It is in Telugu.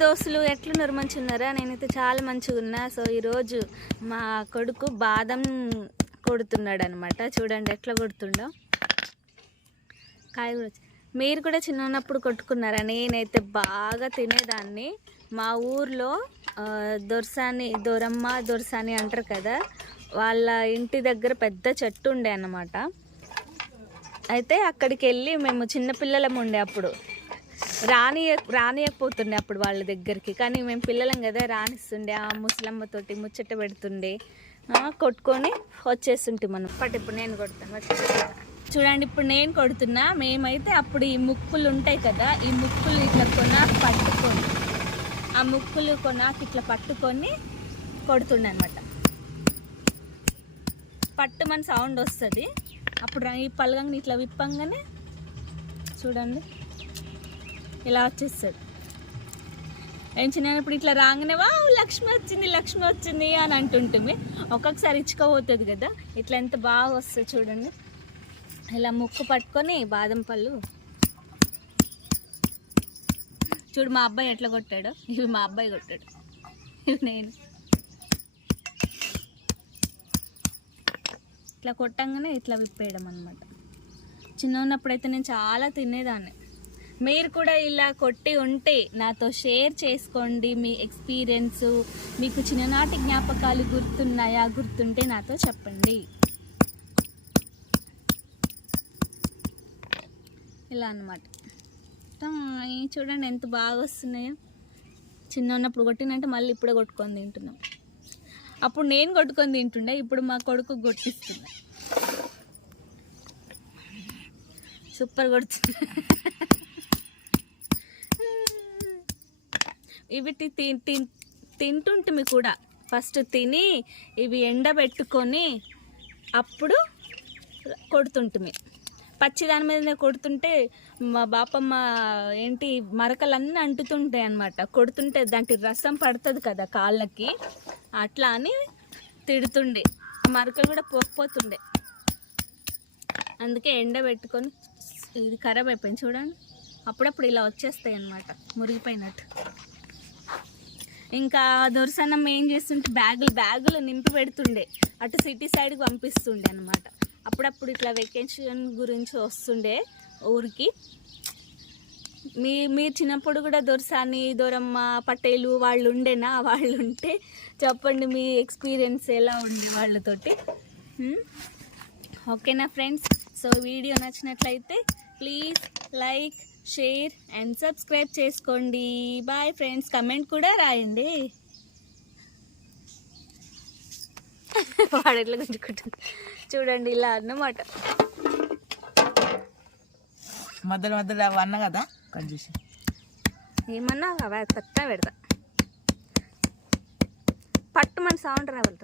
దోస్తులు ఎట్లున్నారు? మంచి ఉన్నారా నేనైతే చాలా మంచిగా ఉన్నా సో ఈరోజు మా కొడుకు బాదం కొడుతున్నాడు అనమాట చూడండి ఎట్లా కొడుతుండో. కాయ కూడా మీరు కూడా చిన్న ఉన్నప్పుడు కొట్టుకున్నారా? నేనైతే బాగా తినేదాన్ని. మా ఊర్లో దొరసాని దొరమ్మ దొరసాని అంటారు కదా? వాళ్ళ ఇంటి దగ్గర పెద్ద చెట్టు ఉండే అన్నమాట. అయితే అక్కడికి వెళ్ళి మేము చిన్నపిల్లలం ఉండే అప్పుడు. రాని రానియకపోతుండే అప్పుడు వాళ్ళ దగ్గరికి. కానీ మేము పిల్లలం కదా రానిస్తుండే ఆ ముసలమ్మతోటి ముచ్చట పెడుతుండే కొట్టుకొని వచ్చేస్తుంటే మనం. బట్ ఇప్పుడు నేను కొడతాను చూడండి ఇప్పుడు నేను కొడుతున్నా మేమైతే అప్పుడు ఈ ముక్కులు ఉంటాయి కదా ఈ ముక్కులు ఇట్లా కొన పట్టుకొని ఆ ముక్కులు కొనాకి ఇట్లా పట్టుకొని కొడుతుండే అనమాట పట్టు మన సౌండ్ వస్తుంది. అప్పుడు ఈ పలగంగా ఇట్లా విప్పంగానే చూడండి. ఇలా వచ్చేస్తాడు. ఏం నేను ఇప్పుడు ఇట్లా రాగానే వా లక్ష్మి వచ్చింది లక్ష్మి వచ్చింది అని అంటుంటుంది. ఒక్కొక్కసారి ఇచ్చుకోబోతుంది కదా ఇట్లా ఎంత బాగా వస్తుంది చూడండి. ఇలా ముక్కు పట్టుకొని బాదం పళ్ళు. చూడు మా అబ్బాయి ఎట్లా కొట్టాడు ఇవి మా అబ్బాయి కొట్టాడు. ఇవి నేను. ఇట్లా కొట్టంగానే ఇట్లా విప్పేయడం అనమాట చిన్న ఉన్నప్పుడైతే నేను చాలా తినేదాన్ని. మీరు కూడా ఇలా కొట్టి ఉంటే నాతో షేర్ చేసుకోండి మీ ఎక్స్పీరియన్స్. మీకు చిన్ననాటి జ్ఞాపకాలు గుర్తున్నాయా? గుర్తుంటే నాతో చెప్పండి. ఇలా అన్నమాట. చూడండి ఎంత బాగా వస్తున్నాయో. చిన్న ఉన్నప్పుడు కొట్టినంటే మళ్ళీ ఇప్పుడే కొట్టుకొని తింటున్నాం. అప్పుడు నేను కొట్టుకొని తింటుండే ఇప్పుడు మా కొడుకు కొట్టిస్తున్నా సూపర్ కొడుతుంది ఇవి తి- తింటుంటిమి కూడా. ఫస్ట్ తిని ఇవి ఎండబెట్టుకొని అప్పుడు కొడుతుంటిమి. పచ్చి దాని మీదనే కొడుతుంటే మా బాపమ్మ ఏంటి మరకలన్నీ అంటుతుంటాయి అనమాట కొడుతుంటే దాంట్లో రసం పడుతుంది కదా కాళ్ళకి అట్లా అని తిడుతుండే. మరకలు కూడా పోకపోతుండే. అందుకే ఎండబెట్టుకొని ఇది ఖరాబ్ అయిపోయింది. చూడండి. అప్పుడప్పుడు ఇలా వచ్చేస్తాయి అన్నమాట. మురిగిపోయినట్టు. ఇంకా దొరసన్నం ఏం చేస్తుంటే బ్యాగులు బ్యాగులు నింపి పెడుతుండే. అటు సిటీ సైడ్కి పంపిస్తుండే అనమాట అప్పుడప్పుడు ఇట్లా వెకేషన్ గురించి వస్తుండే ఊరికి. మీ మీరు చిన్నప్పుడు కూడా దొరసాని దొరమ్మ పటేలు వాళ్ళు ఉండేనా? వాళ్ళు ఉంటే చెప్పండి మీ ఎక్స్పీరియన్స్ ఎలా ఉండే వాళ్ళతోటి. ఓకేనా ఫ్రెండ్స్ సో వీడియో నచ్చినట్లయితే please like share and subscribe చేసుకోండి. బాయ్ ఫ్రెండ్స్ కమెంట్ కూడా రాయండి. వాడు ఎట్లా గుంజుకుంటుంది చూడండి ఇలా అన్నమాట. మధ్యలో మధ్యలో అవి అన్న కదా కట్ చేసి. ఏమన్నా అవి తక్కువ పెడతా. పట్టు మన సౌండ్ రావాలి